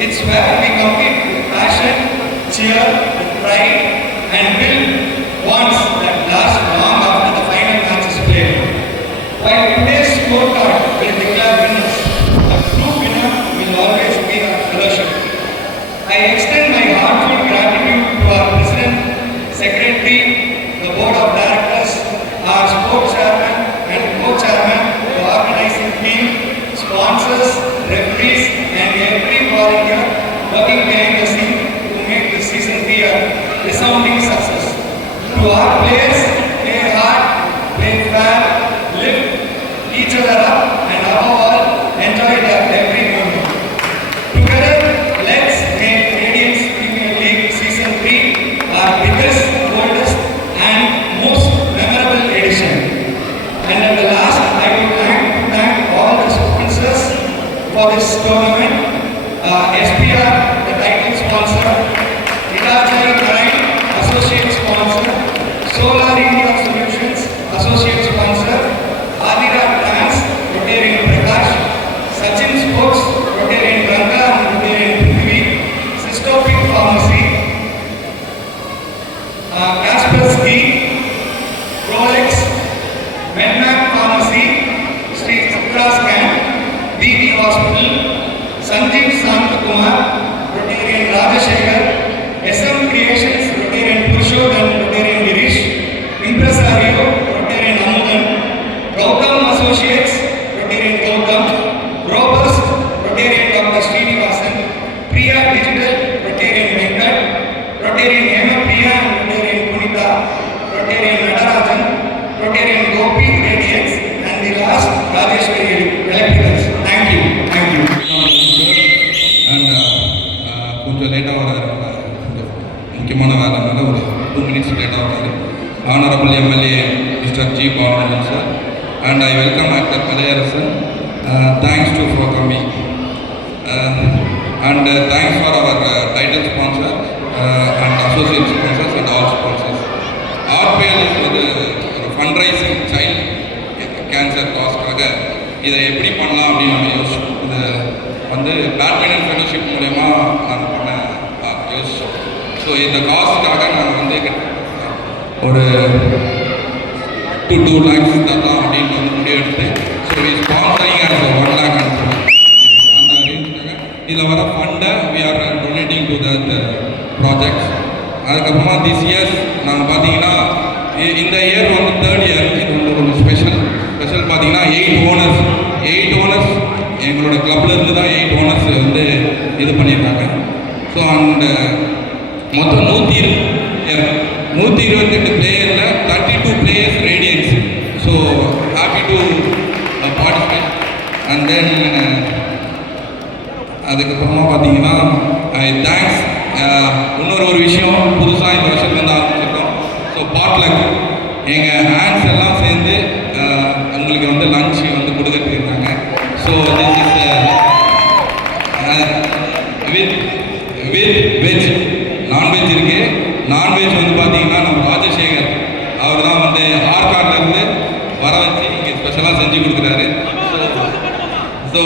It's where we compete with passion, cheer, with pride, and build bonds that last long after the final match is played. While today's scorecard will declare winners, the true winner will always be our fellowship. I extend my heartfelt gratitude to our President, Secretary, the Board of Directors, our Sports Chairman and Co-Chairman, the organizing team, sponsors, referees, and every volunteer working behind the scene to make this season be a resounding success. To our players, play hard, play fair, lift each other up, and above all, enjoy the every moment. Together, let's make Radiance Premier League Season 3 our biggest, boldest, and most memorable edition. And at the last, I would like to thank all the sponsors for this tournament. SPR, the title sponsor, Hitachi Marine, associate sponsor, Solar India Solutions, associate sponsor, Adira Dance, Rotarian Prakash, Sachin Sports, Rotarian Ranga and Rotarian Prithvi, Sistopic Pharmacy, Kaspersky, Rolex, Medmac Pharmacy, Sri Chakras Camp, BB Hospital, Sanjeev Santakumar, Rotarian Rajashekar, SM Creations, Rotarian Purushottam, Rotarian Girish, Impresario, Rotarian Amudan, Gautam Associates, Rotarian Gautam, Robust, Rotarian Dr. Srinivasan, Priya Digital, Rotarian Venkat, Rotarian Hema Priya and Rotarian Punita, Rotarian Nadarajan, Rotarian Gopi Radiance, and the last Rajeshwari Electricals. Thank you. Thank you. கொஞ்சம் லேட்டாக வராரு, கொஞ்சம் முக்கியமான வேலைனால ஒரு 2 minutes லேட்டாக வராரு. Honorable MLA Mr. G. Balanajan sir, and I welcome Actor Kadayarasan. Thanks for coming, and thanks for our title sponsor and associate sponsors and all sponsors. RPL is ஒரு fundraising child cancer காஸ்க்காக இதை எப்படி பண்ணலாம் அப்படின்னு நம்ம யோசிச்சோம். இதை வந்து பேட்மிண்டன் ஃபெலோஷிப் மூலயமா நாங்கள் பண்ண யோசித்தோம். ஸோ இந்த காசுக்காக நாங்கள் வந்து ஒரு 2 lakhs தரலாம் அப்படின்னு வந்து முடிவெடுத்து, ஸோ ஸ்பான்சரிங் ஆஸ் 1 lakh அனுப்புவோம். அந்த ரேஞ்சுக்காக இதில் வர ஃபண்டை we are donating to that projects. அதுக்கப்புறமா திஸ் இயர்ஸ் நாங்கள் பார்த்தீங்கன்னா இந்த இயர் வந்து 3rd year, இது வந்து ஒரு ஸ்பெஷல் பார்த்தீங்கன்னா 8 ஓனர்ஸ் எங்களோட கிளப்ல இருந்து தான் 8 ஓனர்ஸ் வந்து இது பண்ணியிருக்காங்க. ஸோ அண்ட் மொத்தம் 128 பிளேயரில் 32 players Radiance. So happy to participate. And then அதுக்கப்புறமா பார்த்தீங்கன்னா தேங்க்ஸ். இன்னொரு விஷயம் புதுசாக இந்த வருஷத்துலேருந்து ஆரம்பிச்சிருக்கோம். ஸோ பாட்லக் எங்கள் ஹேண்ட்ஸ் எல்லாம் சேர்ந்து உங்களுக்கு வந்து லஞ்ச் வந்து கொடுத்துட்டு இருக்காங்க. So this is with veg, non veg இருக்குது. நான்வெஜ் வந்து பார்த்தீங்கன்னா நம்ம ராஜசேகர் அவர் தான் வந்து ஆர்காட்லேருந்து வர வச்சு இங்கே ஸ்பெஷலாக செஞ்சு கொடுக்குறாரு. ஸோ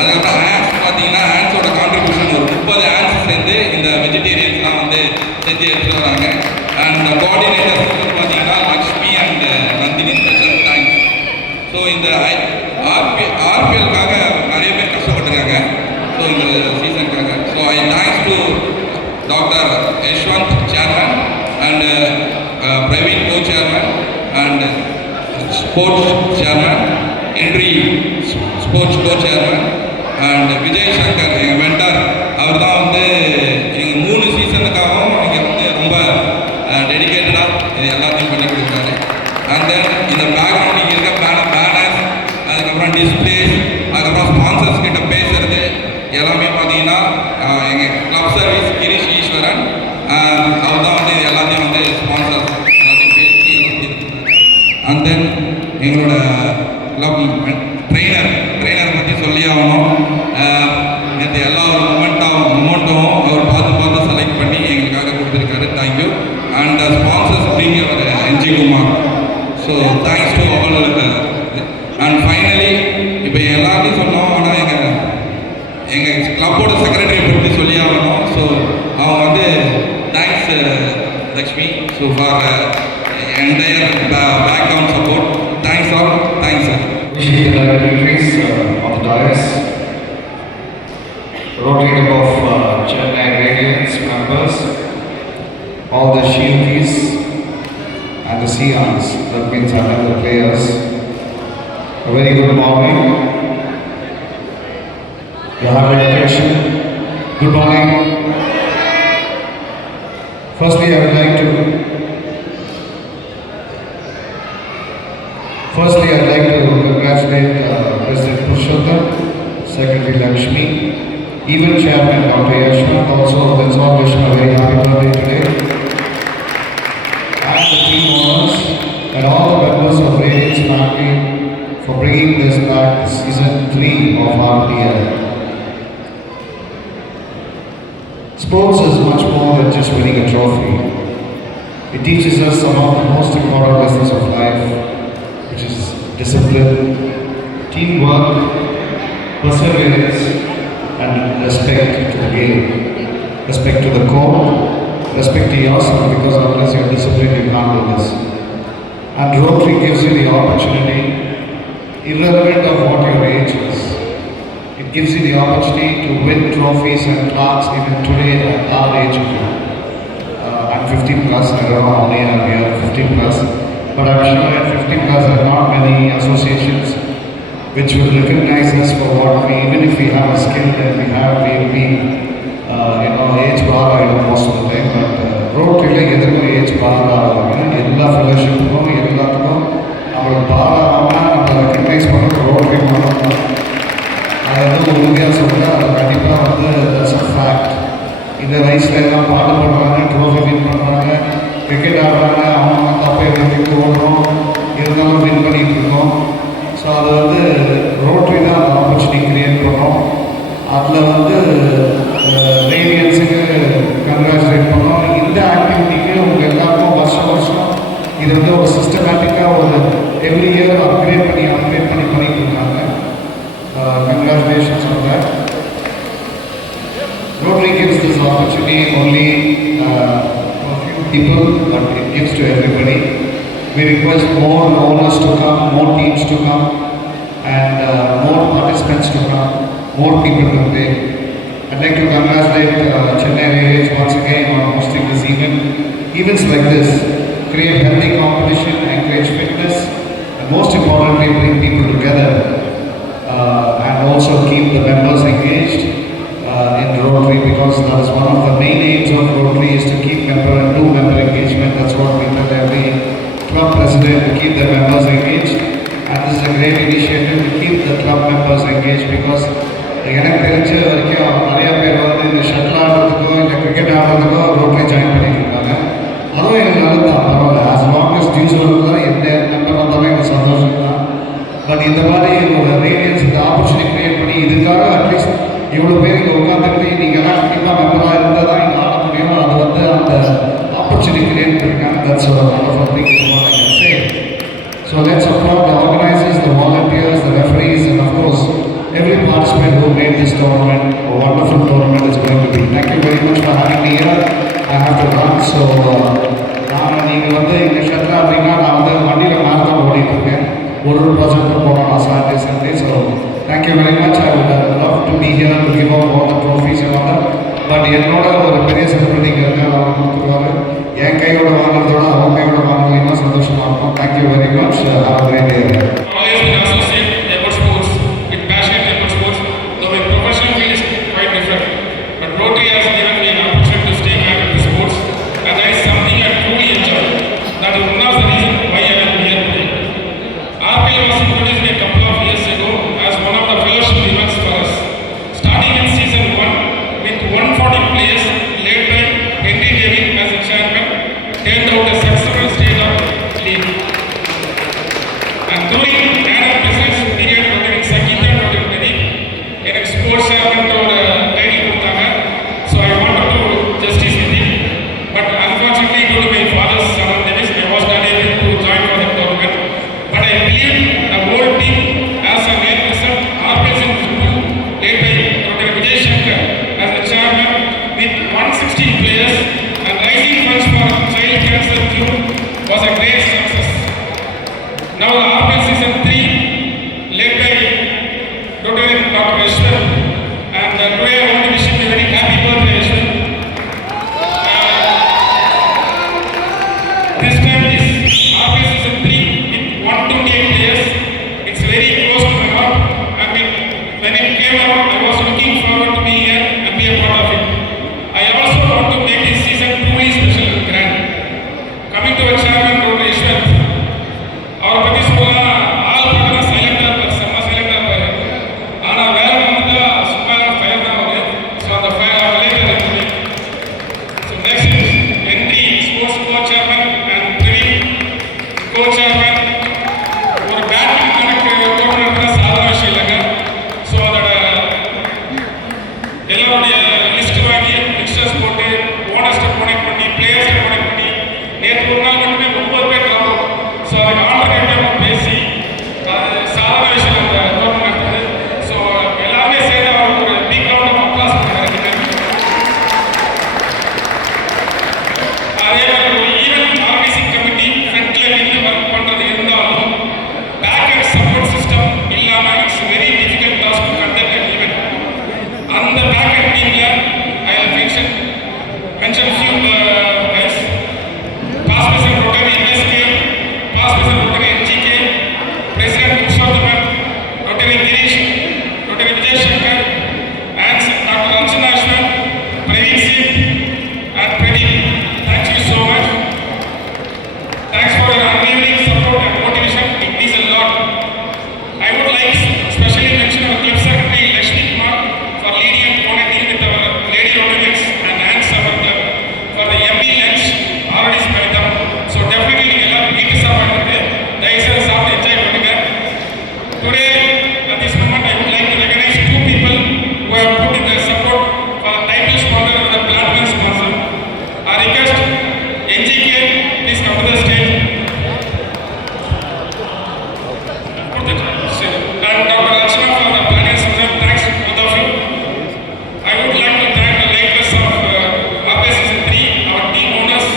அதுக்கப்புறம் ஹேண்ட்ஸ் பார்த்தீங்கன்னா ஹேண்ட்ஸோட கான்ட்ரிபியூஷன் ஒரு 30 ஹேண்ட்ஸ் சேர்ந்து இந்த வெஜிடேரியன்ஸ்லாம் வந்து செஞ்சு எடுத்துகிட்டு வராங்க. அண்ட் கோஆர்டினேட்டர்ஸ் வந்து பார்த்தீங்கன்னா Lakshmi and Nandini, special thanks. So இந்த ஆர்பிஎல்காக நிறைய பேர் கஷ்டப்பட்டுருக்காங்க. ஸோ இந்த சீசனுக்காக so I thanks to doctor Yashwant chairman and Praveen co chairman and sports chairman, Henry sports co chairman and Vijay Shankar எங்கள் மென்டார். அவர் தான் வந்து எங்கள் 3 சீசனுக்காகவும் இங்கே வந்து ரொம்ப டெடிக்கேட்டடாக இது எல்லாத்தையும் பண்ணி கொடுக்குறாரு. அண்ட் தென் இந்த பேக்ரவுண்ட் இங்கே இருக்க பேனர்ஸ், அதுக்கப்புறம் டிஸ்பிளேஸ், அதுக்கப்புறம் ஸ்பான்சர்ஸ் கிட்ட பேசுறது எல்லாமே பார்த்தீங்கன்னா எங்கள் கிளப் சர்வீஸ் கிரீஷ் ஈஸ்வரன் அவர் தான் வந்து இது எல்லாத்தையும் வந்து ஸ்பான்சர்ஸ் எல்லாத்தையும் பேசி. அண்ட் தென் எங்களோட கிளப் ட்ரெயினர் பற்றி சொல்லி ஆகணும். நேற்று எல்லா ஒரு மொமெண்ட்டும் அவர் பார்த்து செலக்ட் பண்ணி எங்களுக்காக கொடுத்துருக்காரு. Thank you. And sponsors being our NG Kumar. So thanks to all. And finally இப்போ எல்லாத்தையும் சொன்னோம். ஆனால் எங்கள் கிளப்போட secretary So for entire background support, thanks all, thanks sir. Wishing the dignitaries on the dais, Rotary Club of Chennai Radiance members, all the Shieldies and the Seons, that means the players. A very good morning. You have your attention. Good morning. Firstly, I would like to congratulate President Purushottam, Secretary Lakshmi, even Chairman Dr. Yashwant. Also, let's all wish him a very happy birthday today. And the team owners and all the members of Radiance family for bringing this back to season 3 of RPL. Sports is much more than just winning a trophy. It teaches us some of the most important lessons of life, which is discipline, teamwork, perseverance, and respect to the game. Respect to the court, respect to yourself, because unless you're disciplined, you can't do this. And Rotary gives you the opportunity, irrelevant of what your age is. It gives you the opportunity to win trophies and plaques even today at our age. I'm 15 plus, I don't know how many are here, 15 plus. But I'm sure at 15 plus there are not many associations which will recognize us for what we, even if we have a skill that we have, we'll be, age bar, most of the time. But Rotary age bar, எல்லா ஃபெலோஷிப்புக்கும் எல்லாத்துக்கும் நம்மளுக்கு பாராமல் நம்ம ரெக்கக்னைஸ் பண்ணுற ரோட்டரி பண்ணணும். அதை வந்து உறுதியாக சொல்லிட்டு அது கண்டிப்பாக தட்ஸ் அ ஃபேக்ட். இந்த வயசில் எல்லாம் பாட்டு பண்ணுறாங்க, ட்ரோஃபி வின் பண்ணுறாங்க, கிரிக்கெட் ஆடுறாங்க, அவங்க தப்பை எடுத்துட்டு ஓடுறோம், இருந்தாலும் வின் பண்ணிகிட்டு இருக்கோம். ஸோ அது ரோட்டரி தான் அந்த ஆப்பர்ச்சுனிட்டி க்ரியேட் பண்ணோம். அதில் ரேடியன்ஸுக்கு கங்க்ராச்சுலேட் பண்ணோம். இந்த ஆக்டிவிட்டிக்கு உங்கள் எல்லாருக்கும் வருஷம் இது ஒரு சிஸ்டமேட்டிக்காக எவ்ரி இயர் அப்கிரேட் பண்ணி பண்ணிட்டு இருக்காங்க. Congratulations on that. Rotary gives this opportunity only for few people, but it gives to everybody. We request more owners to come, more teams to come, and more participants to come, more people to play. I'd like to congratulate Chennai Radiance once again on hosting this event. Events like this create healthy competition, encourage fitness, and most importantly, bring people together. And also keep the members engaged in Rotary, because that is one of the main aims of Rotary, is to keep member and do member engagement. That's what we tell every club president, to keep their members engaged. And this is a great initiative to keep the club members engaged, because எனக்கு தெரிஞ்ச வரைக்கும் நிறைய பேர் இந்த ஷட்டில் ஆடுறதுக்கோ இல்லை கிரிக்கெட் ஆடுறதுக்கோ rotary join பண்ணிட்டு இருக்காங்க. அதுவும் எனக்கு நல்லது தான், பரவாயில்ல. ஆஸ் லாங் அஸ் டியூஸ் வருது எந்த மெம்பர் வந்தாலும் எனக்கு சந்தோஷம் தான். பட் இந்த மாதிரி ஒரு ரேடியன்ஸ் இந்த ஆப்பர்ச்சுனிட்டி க்ரியேட் பண்ணி இதுக்காக அட்லீஸ்ட் இவ்வளோ பேர் இங்கே உட்காந்துட்டு நீங்கள்லாம் கண்டிப்பாக மெம்பராக இருந்தால் தான் இங்கே ஆட முடியும். அது அந்த ஆப்பர்ச்சுனிட்டி க்ரியேட் பண்ணியிருக்காங்க. That's wonderful thing is what I can say. So let's applaud the organizers, the volunteers, the referees, and of course every participant who made this tournament a wonderful tournament is going to be. Thank you very much for having me here. I have to run, so நீங்கள் இங்கே ஷட்டில் ஆடுறீங்கன்னா நான் வண்டியில் மாரத்தான் ஓடிட்டு இருக்கேன். ஒரு ப்ராஜெக்ட் போனோம் Saturday Sunday. So thank you very much. I would love to be here to give out all the trophies and all. But என்னோட ஒரு பெரிய செலிபிரிட்டிங்க இருக்காங்க, அவர் கொடுத்துருவாரு. என் கையோட வாங்குறதோட அவங்க கையோட வாங்குறீங்கன்னா சந்தோஷமாக இருக்கும். Thank you very much. Have a great day. Rotary has given me an opportunity to stay back in the sports, and that is something I truly enjoy. That is one of the reasons why I am here today. RPL was introduced a couple of years ago as one of the fellowship events for us. Starting in season 1 with 140 players Season 3, led by Dr. Ashwin. And today I want to wish him a very happy birthday, Ashwin. This time is RPL Season 3 with 128 players. It's very close to my heart. I mean, when it came out, I was looking forward to be here and be a part of it. I also want to make this season truly special and grand. Coming to our chairman, Dr. Ashwin. அவர் பற்றி சொல்லலாம், ஆள் பார்த்தா சைலண்டாக இருப்பார், செம்ம சைலண்டாக இருப்பார். ஆனால் வேலை வந்து சும்மா ஃபயர் தான் அவர். ஸோ அந்த ஃபயர் அவர்களே இருக்குது. So next entry sports co chairman and Praveen co chairman. ஒரு பேட்மிண்டன் டோர்னமெண்ட் தான் சாதாரண விஷயம் இல்லைங்க. ஸோ அதோட எல்லாருடைய லிஸ்ட் வாங்கி பிக்சர்ஸ் போட்டு ஓனர்ஸ்ட்டை கனெக்ட் பண்ணி பிளேயர்ஸ்ட்டை கனெக்ட் பண்ணி நேற்று ஒரு நாள் மட்டுமே 9 பேர் கிளம்பும். ஸோ அதுக்கு ஆல்டர்னேட்டிவாக பேசி அது சாதாரண விஷயம் அந்த டோர்னமெண்ட் அது. ஸோ எல்லாருமே சேர்ந்து அவருக்கு ஒரு பிக் ரவுண்ட் ஆஃப் அப்ளாஸ் பண்ணிருக்கேன். அதே மாதிரி ஒரு ஈவென்ட் ஆர்கனைசிங் கமிட்டி ஃப்ரண்ட்ல நின்று ஒர்க் பண்ணுறது இருந்தாலும் பேக் அண்ட் சப்போர்ட் சிஸ்டம் இல்லாமல் it's very difficult task to conduct an event. அந்த பேக் அண்ட் டீமில் I will mention few guys. Past President Rotary MSK, Past President Rotary NGK, President Purushothaman, Rotary Girish, Rotary Vijay Shankar, and Dr. Archana Ashwin, Praveen Singh, and Pradeep. Thank you so much. Thanks for your unwavering support and motivation. It means a lot. I would like specially mention our club secretary Lakshmi Kumar for leading and coordinating with our Lady Rotarians and Ants our club for the yummy lunch already spent up. So definitely நீங்க எல்லாரும் வீட்டு சாப்பாடு வந்து தயவுசெய்து சாப்பிட்டு என்ஜாய் பண்ணுங்க. Today at this moment I would like to recognize 2 people who have put in their support for the title sponsor and the platinum sponsor. I request NGK please come to the stage. And Dr. Archana for the platinum sponsor. Thanks both of you. I would like to thank the leaders of RPL Season 3, our team owners.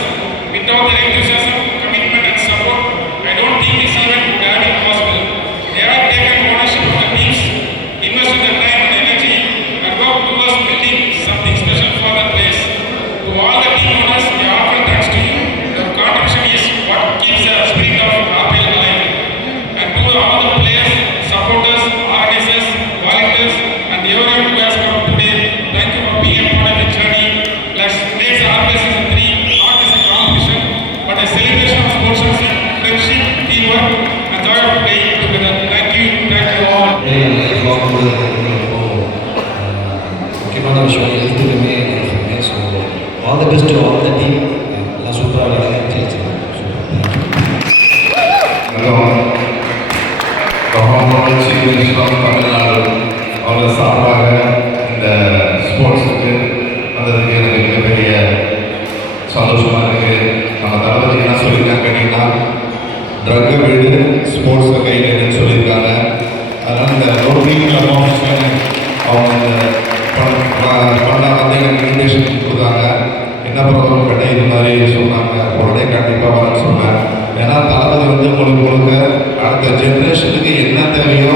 Without their enthusiasm, commitment and support, I don't think this event would have been possible. They have taken ownership of the teams, invested their time and energy, and worked towards building something special for the place. To all the team owners, we offer thanks to you. Your contribution is what keeps the spirit of RPL alive. And to all the players, supporters, organizers, volunteers, and everyone who has come today, thank you for being a part of the journey. Let's make the RPL Season 3 not as a competition, but a celebration of sportsmanship, friendship, teamwork, and joy of playing together. Thank you all. முக்கியமான விஷயம் எல்லாத்துக்குமே இருக்குங்க. So all the best to all the team. எல்லாம் சூப்பராக விளையாடி ஜெயிச்சிருக்காங்க. தமிழ்நாடு அவங்க சார்பாக இந்த ஸ்போர்ட்ஸுக்கு வந்ததுக்கு எனக்கு மிகப்பெரிய சந்தோஷமாக இருக்குது. நம்ம தளபதி என்ன சொல்லியிருக்காங்க கேட்டிங்கன்னா, ட்ரக்கை வீடு ஸ்போர்ட்ஸை கையில் எடுன்னு சொல்லியிருக்காங்க. அதனால் இந்த ரோட்டரி கிளப் ஆஃப் அவங்க பண்ண வந்து எனக்கு இன்விடேஷன் கொடுத்தாங்க. என்ன ப்ரோக்ராம் கேட்டால் இது மாதிரி சொன்னாங்க. உடனே கண்டிப்பாக வரேன்னு சொன்னேன். ஏன்னா தளபதி வந்து முழுக்க அடுத்த ஜென்ரேஷனுக்கு என்ன தேவையோ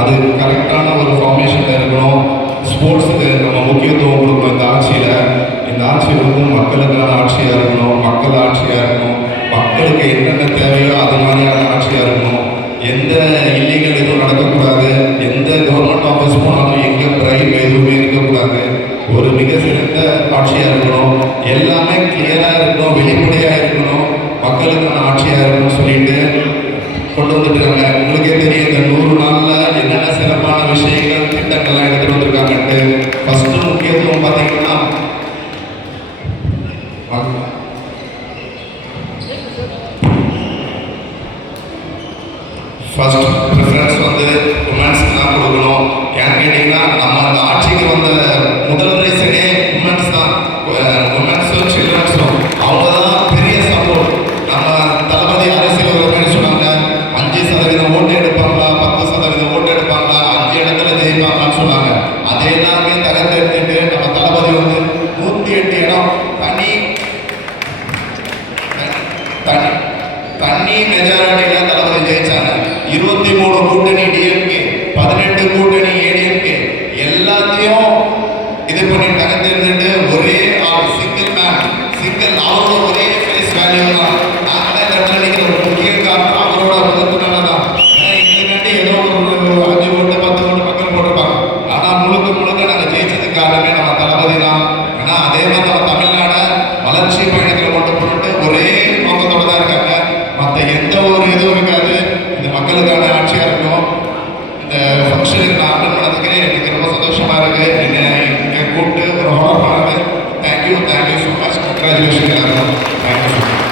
அது கரெக்டான ஒரு ஃபார்மேஷனில் இருக்கணும். ஸ்போர்ட்ஸுக்கு நம்ம முக்கியத்துவம் கொடுக்கணும். இந்த ஆட்சி வந்து மக்களுக்கான ஆட்சியாக இருக்கணும், மக்கள் ஆட்சியாக இருக்கணும். மக்களுக்கு என்னென்ன தேவையோ அது மாதிரியான ஆட்சியாக இருக்கணும். எந்த இல்லீகல் எதுவும் நடக்கக்கூடாது. எந்த கவர்மெண்ட் ஆஃபீஸ் போனாலும் எங்கே பிரைம் எதுவுமே இருக்கக்கூடாது. ஒரு மிக சிறந்த ஆட்சியாக இருக்கணும். எல்லாமே கிளியராக இருக்கணும், வெளிப்படையாக இருக்கணும், மக்களுக்கான ஆட்சியாக இருக்கணும்னு சொல்லிட்டு கொண்டு வந்துட்டுருக்காங்க. உங்களுக்கே தெரியும் இந்த 100 நாளில் என்னென்ன சிறப்பான விஷயங்கள் திட்டங்கள்லாம் எடுத்துகிட்டு வந்திருக்காங்கன்ட்டு. ஃபஸ்ட்டு முக்கியத்துவம் பார்த்தீங்கன்னா ஃபர்ஸ்ட் ப்ரிஃபரன்ஸ் வந்து உமன்ஸ்க்கு தான் கொடுக்கணும். ஏன்னு கேட்டிங்கன்னா நம்ம அந்த ஆட்சிக்கு வந்த முதல் ரீசனே உமன்ஸ் தான். உமன்ஸும் சில்ட்ரன்ஸும் அவங்க தான் பெரிய சப்போர்ட். நம்ம தளபதி அரசியல் ஒரு மாதிரி சொன்னாங்க, 5% ஓட்டு எடுப்பாங்களா, 10% ஓட்டு எடுப்பாங்களா, 5 இடத்துல ஜெயிப்பாங்களான்னு சொன்னாங்க. அதே எல்லாமே தகர்த்து எடுத்துட்டு நம்ம தளபதி வந்து கூட்டணி டிஎம்கே, 18 கூட்டணி ஏடிஎம்கே எல்லாத்தையும் இது பண்ணிட்டாங்க. தெரிஞ்சுட்டு ஒரே ஆள், சிங்கிள் மேன், சிங்கிள் அவரோட ஒரே ஃபேஸ் வேல்யூ தான். நான் இந்த இடத்துல நிற்கிற ஒரு முக்கிய காரணம் அவரோட முகத்தினால தான். ஏன்னா இதுக்காண்டி ஏதோ ஒரு 5 ஓட்டு 10 ஓட்டு மக்கள் போட்டிருப்பாங்க. ஆனால் முழுக்க நாங்கள் ஜெயிச்சதுக்கு காரணமே நம்ம தளபதி தான். ஏன்னா அதே மாதிரி நம்ம தமிழ்நாடை வளர்ச்சி பயணத்தில் கொண்டு போட்டு ஒரே நோக்கத்தோட தான் இருக்காங்க. மற்ற எந்த ஒரு இதுவும் இருக்காது. இந்த மக்களுக்கான ஆட்சியாக இருக்கும். இந்த ஃபங்க்ஷனுக்கு நான் அட்டன் பண்ணதுக்கு எனக்கு ரொம்ப சந்தோஷமா இருக்கு. என்னை கூப்பிட்டு ஒரு ஹானர் பண்ணது. Thank you so much. கங்க்ராச்சுலேஷன் எல்லாருக்கும். Thank you so much.